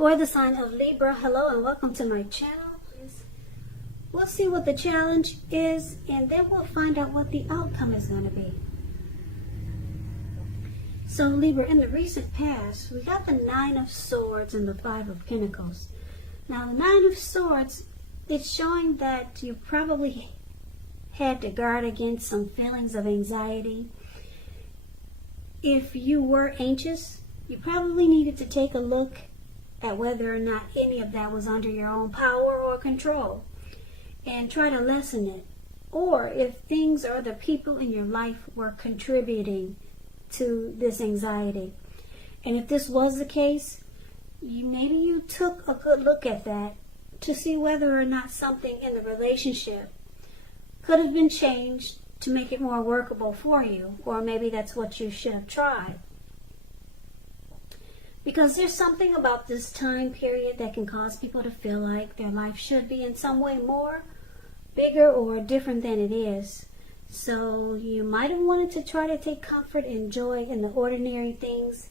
For the sign of Libra, hello and welcome to my channel. We'll see what the challenge is and then we'll find out what the outcome is going to be. So Libra, in the recent past, we got the Nine of Swords and the Five of Pentacles. Now the Nine of Swords, it's showing that you probably had to guard against some feelings of anxiety. If you were anxious, you probably needed to take a look at whether or not any of that was under your own power or control and try to lessen it. Or if things or the people in your life were contributing to this anxiety. And if this was the case, maybe you took a good look at that to see whether or not something in the relationship could have been changed to make it more workable for you. Or maybe that's what you should have tried. Because there's something about this time period that can cause people to feel like their life should be in some way more, bigger, or different than it is. So you might have wanted to try to take comfort and joy in the ordinary things,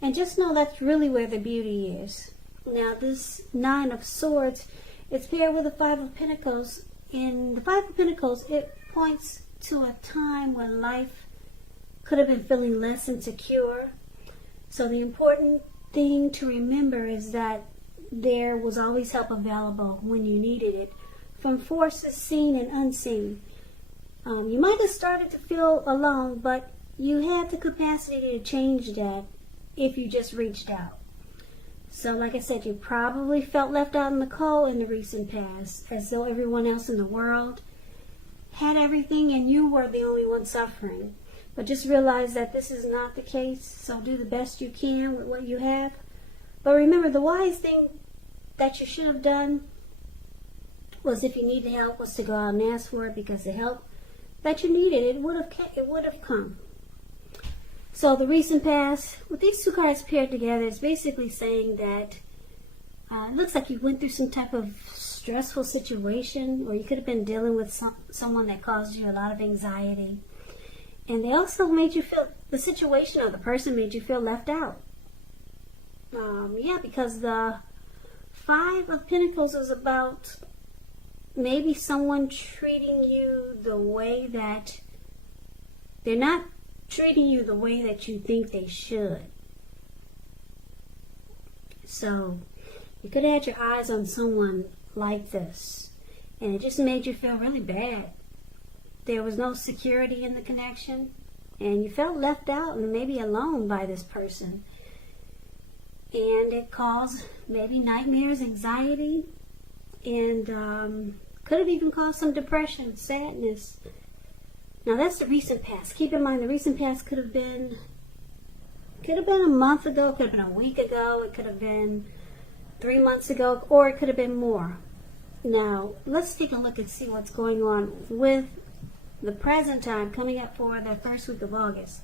and just know that's really where the beauty is. Now this Nine of Swords, it's paired with the Five of Pentacles. In the Five of Pentacles, it points to a time when life could have been feeling less insecure. So the important thing to remember is that there was always help available when you needed it, from forces seen and unseen. You might have started to feel alone, but you had the capacity to change that if you just reached out. So like I said, you probably felt left out in the cold in the recent past, as though everyone else in the world had everything and you were the only one suffering. But just realize that this is not the case, so do the best you can with what you have. But remember, the wise thing that you should have done was, if you needed help, was to go out and ask for it, because the help that you needed, it would have come. So the recent past, with these two cards paired together, is basically saying that it looks like you went through some type of stressful situation, or you could have been dealing with someone that caused you a lot of anxiety. And they also made you feel, the situation or the person made you feel left out. Because the Five of Pentacles is about maybe someone treating you the way that they're not treating you the way that you think they should. So you could have had your eyes on someone like this, and it just made you feel really bad. There was no security in the connection, and you felt left out and maybe alone by this person. And it caused maybe nightmares, anxiety, and could have even caused some depression, sadness. Now that's the recent past. Keep in mind, the recent past could have been a month ago, it could have been a week ago, it could have been 3 months ago, or it could have been more. Now let's take a look and see what's going on with the present time coming up for the first week of August.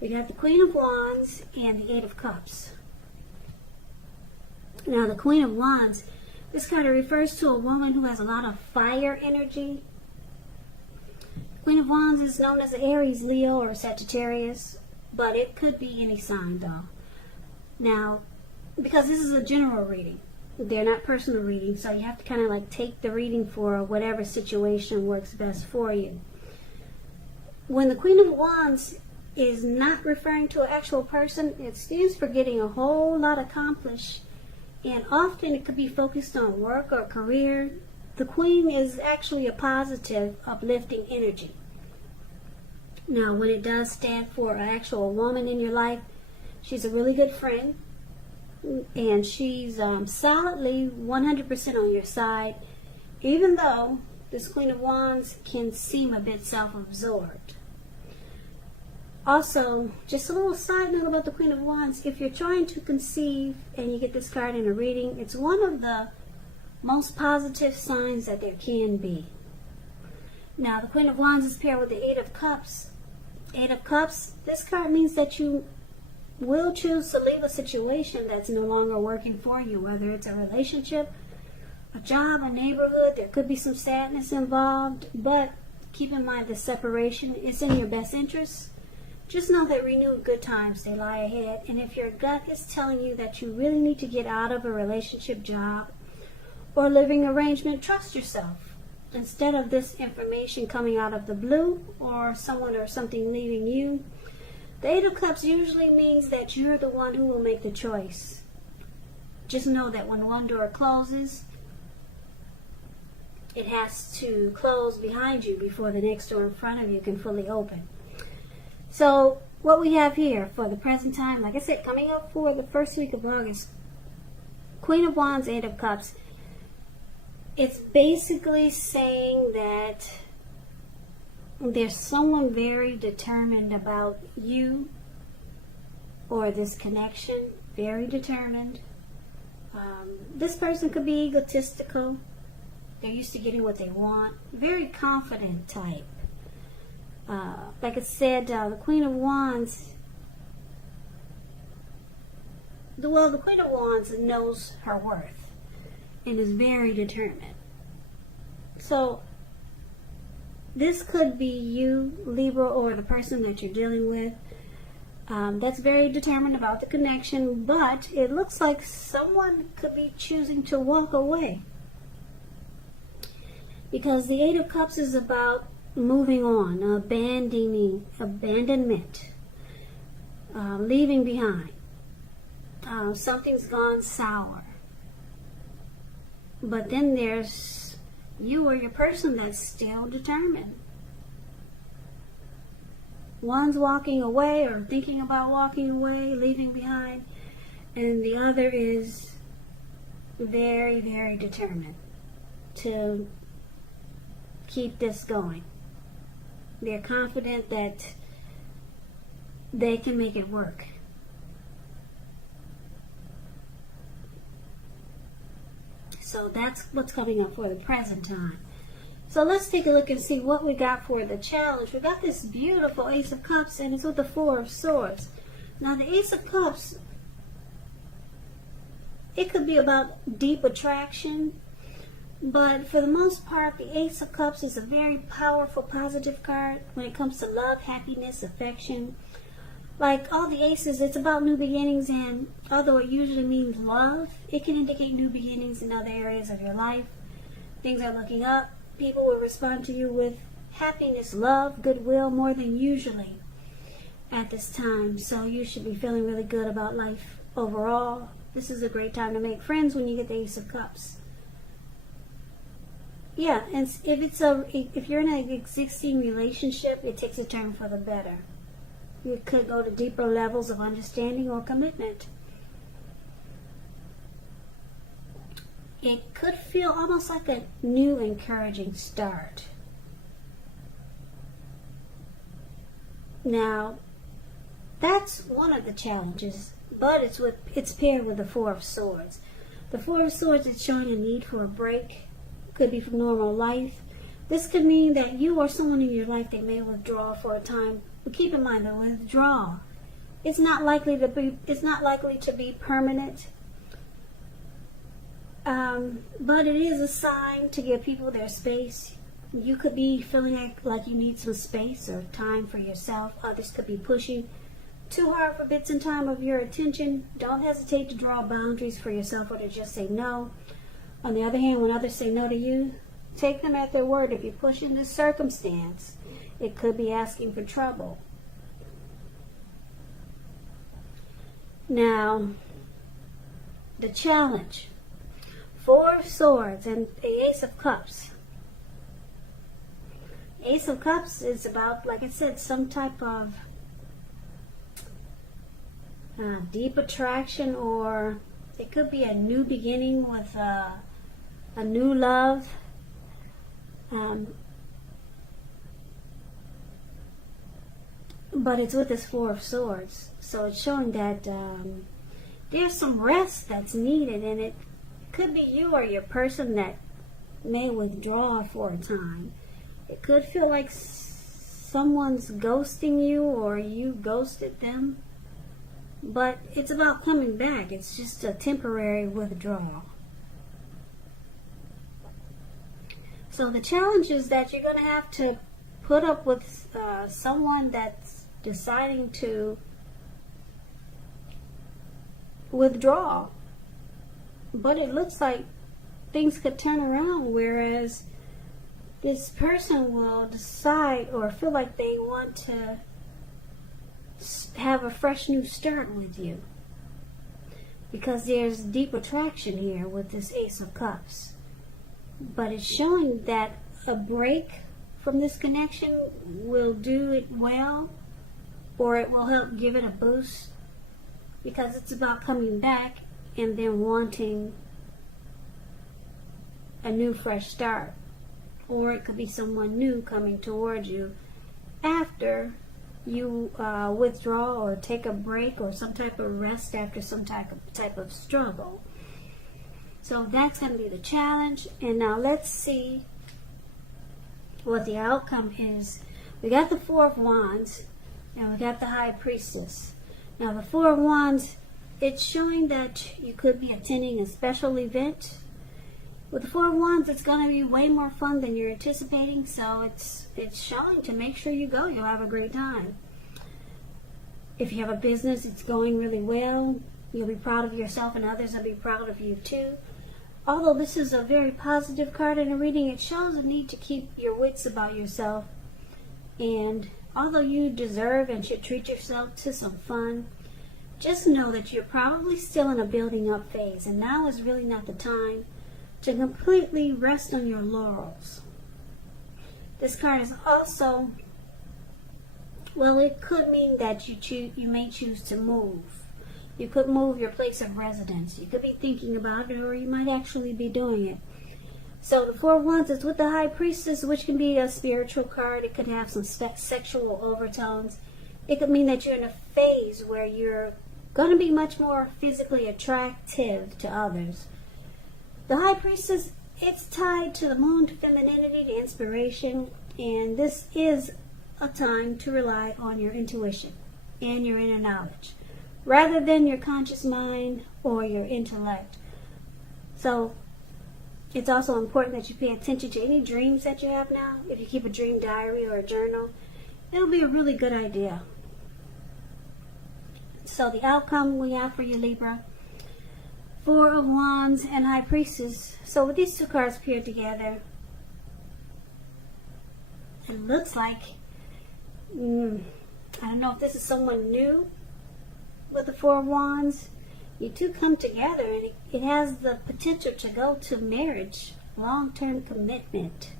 We got the Queen of Wands and the Eight of Cups. Now the Queen of Wands, this kind of refers to a woman who has a lot of fire energy. Queen of Wands is known as Aries, Leo, or Sagittarius, but it could be any sign though. Now, because this is a general reading, they're not personal readings, so you have to kind of like take the reading for whatever situation works best for you. When the Queen of Wands is not referring to an actual person, it stands for getting a whole lot accomplished, and often it could be focused on work or career. The Queen is actually a positive, uplifting energy. Now, when it does stand for an actual woman in your life, she's a really good friend, and she's solidly 100% on your side, even though this Queen of Wands can seem a bit self-absorbed. Also, just a little side note about the Queen of Wands, if you're trying to conceive and you get this card in a reading, it's one of the most positive signs that there can be. Now, the Queen of Wands is paired with the Eight of Cups. Eight of Cups, this card means that you will choose to leave a situation that's no longer working for you, whether it's a relationship, a job, a neighborhood. There could be some sadness involved, but keep in mind the separation is in your best interest. Just know that renewed good times, they lie ahead. And if your gut is telling you that you really need to get out of a relationship, job, or living arrangement, trust yourself. Instead of this information coming out of the blue, or someone or something leaving you, the Eight of Cups usually means that you're the one who will make the choice. Just know that when one door closes, it has to close behind you before the next door in front of you can fully open. So what we have here for the present time, like I said, coming up for the first week of August, Queen of Wands, Eight of Cups, it's basically saying that there's someone very determined about you or this connection, very determined. This person could be egotistical. They're used to getting what they want. Very confident type. Like I said, the Queen of Wands, the Queen of Wands knows her worth and is very determined. So this could be you, Libra, or the person that you're dealing with that's very determined about the connection, but it looks like someone could be choosing to walk away. Because the Eight of Cups is about moving on, abandonment, leaving behind. Something's gone sour. But then there's you or your person that's still determined. One's walking away or thinking about walking away, leaving behind, and the other is very, very determined to keep this going. They're confident that they can make it work. So that's what's coming up for the present time. So let's take a look and see what we got for the challenge. We got this beautiful Ace of Cups, and it's with the Four of Swords. Now the Ace of Cups, it could be about deep attraction, but for the most part, the Ace of Cups is a very powerful, positive card when it comes to love, happiness, affection. Like all the aces, it's about new beginnings, and although it usually means love, it can indicate new beginnings in other areas of your life. Things are looking up. People will respond to you with happiness, love, goodwill, more than usually at this time. So you should be feeling really good about life overall. This is a great time to make friends when you get the Ace of Cups. Yeah, and if you're in an existing relationship, it takes a turn for the better. You could go to deeper levels of understanding or commitment. It could feel almost like a new, encouraging start. Now, that's one of the challenges, but it's paired with the Four of Swords. The Four of Swords is showing a need for a break. Could be from normal life. This could mean that you or someone in your life, they may withdraw for a time. But keep in mind, the withdrawal, it's not likely to be permanent. But it is a sign to give people their space. You could be feeling like you need some space or time for yourself. Others could be pushing too hard for bits and time of your attention. Don't hesitate to draw boundaries for yourself or to just say no. On the other hand, when others say no to you, take them at their word. If you push into circumstance, it could be asking for trouble. Now, the challenge. Four of Swords and the Ace of Cups. Ace of Cups is about, like I said, some type of deep attraction, or it could be a new beginning with a new love. But it's with this Four of Swords. So it's showing that there's some rest that's needed, and it could be you or your person that may withdraw for a time. It could feel like someone's ghosting you or you ghosted them. But it's about coming back. It's just a temporary withdrawal. So the challenge is that you're going to have to put up with someone that's deciding to withdraw. But it looks like things could turn around, whereas this person will decide or feel like they want to have a fresh new start with you, because there's deep attraction here with this Ace of Cups. But it's showing that a break from this connection will do it well, or it will help give it a boost, because it's about coming back and then wanting a new fresh start. Or it could be someone new coming towards you after you withdraw or take a break or some type of rest after some type of struggle. So that's going to be the challenge. And now let's see what the outcome is. We got the Four of Wands and we got the High Priestess. Now the Four of Wands, it's showing that you could be attending a special event. With the Four of Wands, it's going to be way more fun than you're anticipating, so it's showing to make sure you go. You'll have a great time. If you have a business, it's going really well. You'll be proud of yourself and others will be proud of you too. Although this is a very positive card in a reading, it shows a need to keep your wits about yourself. And although you deserve and should treat yourself to some fun, just know that you're probably still in a building up phase, and now is really not the time to completely rest on your laurels. This card is also, well, it could mean that you may choose to move. You could move your place of residence. You could be thinking about it, or you might actually be doing it. So the Four of Wands is with the High Priestess, which can be a spiritual card. It could have some sexual overtones. It could mean that you're in a phase where you're going to be much more physically attractive to others. The High Priestess, it's tied to the moon, to femininity, to inspiration, and this is a time to rely on your intuition and your inner knowledge, rather than your conscious mind or your intellect. So it's also important that you pay attention to any dreams that you have now. If you keep a dream diary or a journal, it'll be a really good idea. So the outcome we have for you, Libra, Four of Wands and High Priestess. So with these two cards paired together, it looks like, I don't know if this is someone new with the Four of Wands. You two come together and it has the potential to go to marriage, long-term commitment.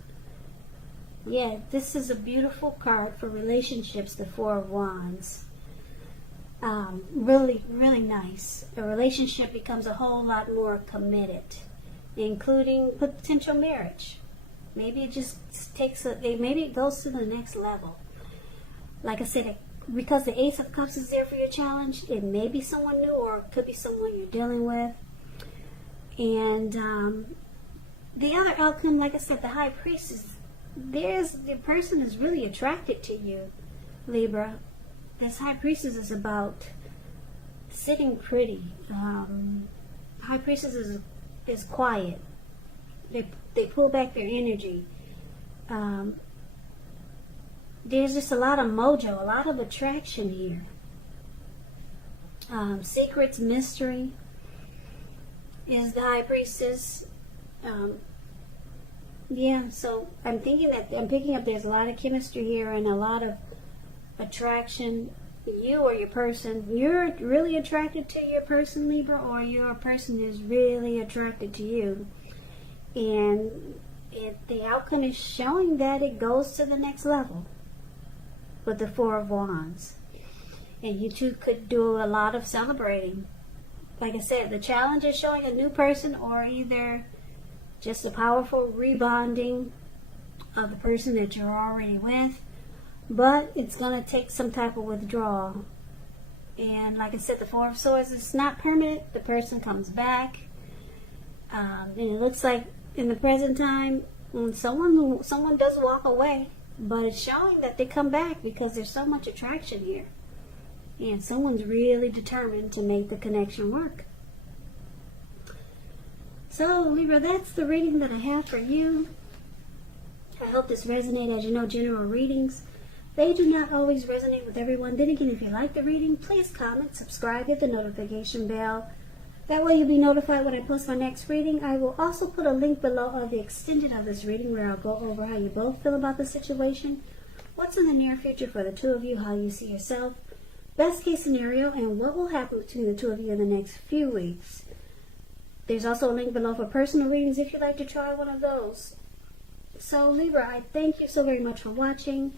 Yeah, this is a beautiful card for relationships, the Four of Wands. Really, really nice. A relationship becomes a whole lot more committed, including potential marriage. Maybe it just maybe it goes to the next level. Like I said, because the Ace of Cups is there for your challenge, it may be someone new or it could be someone you're dealing with. And the other outcome, like I said, the High Priestess, the person is really attracted to you, Libra. This High Priestess is about sitting pretty. High Priestess is quiet. They pull back their energy. There's just a lot of mojo, a lot of attraction here. Secrets, mystery is the High Priestess. Yeah, so I'm picking up there's a lot of chemistry here and a lot of attraction. You or your person, you're really attracted to your person, Libra, or your person is really attracted to you. And the outcome is showing that it goes to the next level with the Four of Wands. And you two could do a lot of celebrating. Like I said, the challenge is showing a new person or either just a powerful rebonding of the person that you're already with. But it's going to take some type of withdrawal. And like I said, the Four of Swords, it's not permanent. The person comes back. And it looks like in the present time, someone does walk away. But it's showing that they come back because there's so much attraction here. And someone's really determined to make the connection work. So, Libra, that's the reading that I have for you. I hope this resonated. As you know, general readings They do not always resonate with everyone. Then again, if you like the reading, please comment, subscribe, hit the notification bell. That way you'll be notified when I post my next reading. I will also put a link below of the extended of this reading where I'll go over how you both feel about the situation, what's in the near future for the two of you, how you see yourself, best case scenario, and what will happen between the two of you in the next few weeks. There's also a link below for personal readings if you'd like to try one of those. So Libra, I thank you so very much for watching.